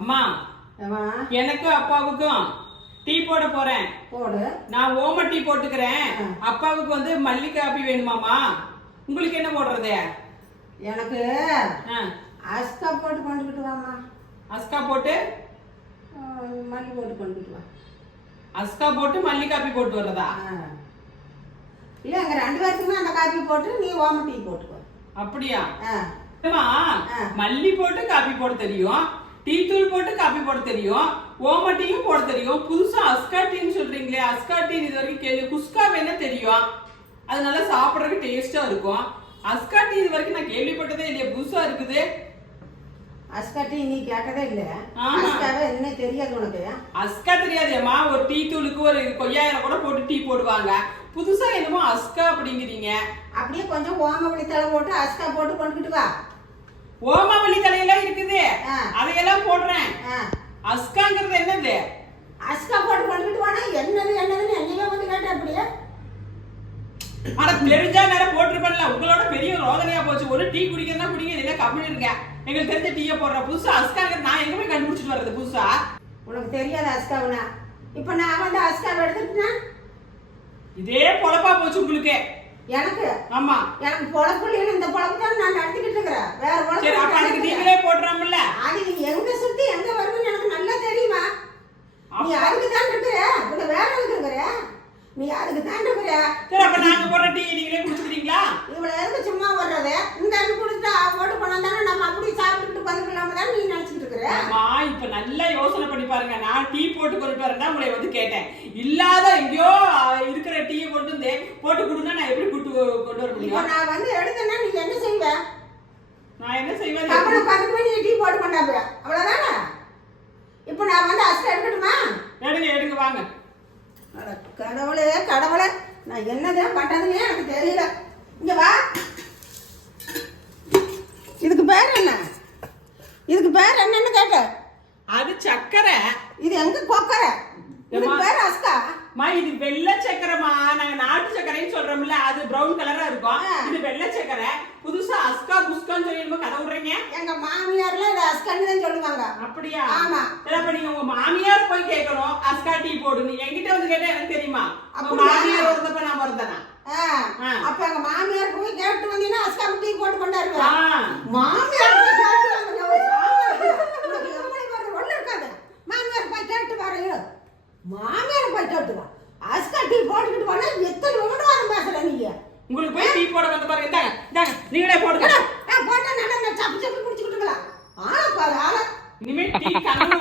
அம்மா எனக்கும் அப்பாவுக்கும் டீ போட போறேன். போடு. நான் ஓம டீ போட்டுக்கிறேன். அப்பாவுக்கு வந்து மல்லி காப்பி வேணுமாமா உங்களுக்கு என்ன போடுறது? எனக்கு அஸ்கா போட்டு கொண்டுக்கிட்டு வாம்மா. அஸ்கா போட்டு? மல்லி போட்டு கொண்டுக்கிட்டு வா. அஸ்கா போட்டு மல்லி காப்பி போட்டு வர்றதா. இல்லை எங்கள் ரெண்டு பேருக்குமே அந்த காப்பி போட்டு நீ ஓம டீ போட்டுக்கோ. அப்படியா. மல்லி போட்டு காப்பி போட தெரியும். டீ தூள் போட்டு காப்பி போட தெரியும் ஓம டீயும் போட தெரியும். புதுசா அஸ்கா டீன்னு சொல்றீங்களே அஸ்கா இது வரைக்கும் கேள்வி. குஸ்கா வேணா தெரியும்? அது நல்லா சாப்பிடறதுக்கு டேஸ்டா இருக்கும். அஸ்கா டீ இது வரைக்கும் நான் கேள்விப்பட்டதே இல்லையே புதுசா இருக்குது. அஸ்கா டீ நீ கேட்டதே இல்லை. அஸ்காவே என்ன தெரியாது உனக்கு? அஸ்கா தெரியாதேம்மா ஒரு டீ தூளுக்கு ஒரு கொய்யாயிரம் கூட போட்டு டீ போடுவாங்க. புதுசா என்னமோ அஸ்கா அப்படிங்கிறீங்க. அப்படியே கொஞ்சம் ஓம தலை போட்டு அஸ்கா போட்டு கொண்டுக்கிட்டு வா. ஓமாவளி தலையெல்லாம் இருக்குது ஆ. அதையெல்லாம் போடுறேன். அஸ்காங்கிறது என்னது? அஸ்கா போட்டு கொண்டுக்கிட்டு வானா என்னது என்னதுன்னு என்னையே வந்து கேட்ட அப்படியே ஆனா தெரிஞ்சா நேரம் போட்டிருப்பேன்ல. உங்களோட பெரிய ரோதனையா போச்சு. ஒரு டீ குடிக்கிறதா குடிங்க. இல்ல கம்மி இருங்க எங்களுக்கு தெரிஞ்ச டீயை போடுற புதுசா அஸ்காங்கிறது நான் எங்க போய் கண்டுபிடிச்சிட்டு வர்றது புதுசா? உனக்கு தெரியாது அஸ்காவுனா? இப்போ நான் வந்து அஸ்காவை எடுத்துக்கிட்டேன்? இதே பொழப்பா போச்சு உங்களுக்கு. எனக்கு? ஆமா. எனக்கு பொழப்பு இல்லைன்னு இந்த பொழப்பு தான் நான் நடத்திக்கிட்டு இருக்கிறேன் வேற பொழப்பு சரி அப்ப அதுக்கு நடத்தல. நீங்களே போடுறோம்ல அது நீ எங்க சுத்தி எங்க வருதுன்னு எனக்கு நல்லா தெரியுமா நீ அதுக்கு தான் இருக்கிற உன்னை வேற எதுக்கு இருக்கிற நீ அதுக்கு தான் இருக்கிற சரி அப்ப நாங்க போடுற டீ நீங்களே குடிச்சுக்கிறீங்களா? இவ்வளவு எதுக்கு சும்மா வர்றது? இந்த அண்ணு கொடுத்தா ஓட்டு பண்ணா தானே நம்ம அப்படி சாப்பிட்டுட்டு வந்துக்கலாம தான் நீ நினைச்சிட்டு இருக்கிற? ஆமா இப்ப நல்லா யோசனை பண்ணி பாருங்க. நான் டீ போட்டு கொண்டு வரேன் உங்களை வந்து கேட்டேன். இல்லாத எங்கேயோ இருக்கிற டீயை கொண்டு வந்து போட்டு கொடுங்க நான் எப்படி கூட்டு கொண்டு வர முடியும்? நான் வந்து எடுத்தேன்னா நீ என்ன செய்வ? நான் என்ன செய்வேன்? கவலை பார்த்துட்டு நீ டீ போட்டு கொண்டாப்ப அவ்வளவுதானே? இப்போ நான் வந்து அஸ்கா எடுக்கட்டுமா? எடுங்க எடுங்க வாங்க. அட கடவுளே கடவுளே. நான் என்னதான் பண்றதுன்னே எனக்கு தெரியல. இங்க வா. இதுக்கு பேர் என்ன? இதுக்கு பேர் என்னன்னு கேட்ட அது சக்கரை. இது எங்க கொக்கரை? இதுக்கு? பேர் அஸ்கா. மா இது வெள்ளை சக்கரைமா நாங்க நாட்டு சக்கரைன்னு சொல்றோம்ல அது பிரவுன் கலரா இருக்கும். இது வெள்ளை சக்கரை புதுசா அஸ்கா புஸ்கான்னு சொல்லி என்னமோ கதை விடுறீங்க. எங்க மாமியார்லாம் இது அஸ்கான்னு சொல்லுவாங்க அப்படியா? ஆமா. அப்ப நீங்க உங்க மாமியார் போய் கேட்கணும். அஸ்கா டீ போடுன்னு என்கிட்ட வந்து கேட்டா எனக்கு தெரியுமா? அப்படியா? மாமியார் இருந்தப்ப நான் ஆ. அப்ப எங்க மாமியார் போய் கேட்டு வந்தீங்கன்னா அஸ்கா டீ போட்டு கொண்டாருவேன் ஆ. மாமியார் போய் கேட்டு பேர். மாமியார் போய் கேட்டு மாமியார் வா. அஸ்கா டீ போட்டுக்கிட்டு போனா எத்தனை நிமிடம் பேசுற நீங்க? உங்களுக்கு போய் டீ போட வந்து பாருங்க இந்தாங்க நீங்களே போடுங்க. நான் போட்டா நல்லா நான் சப்பு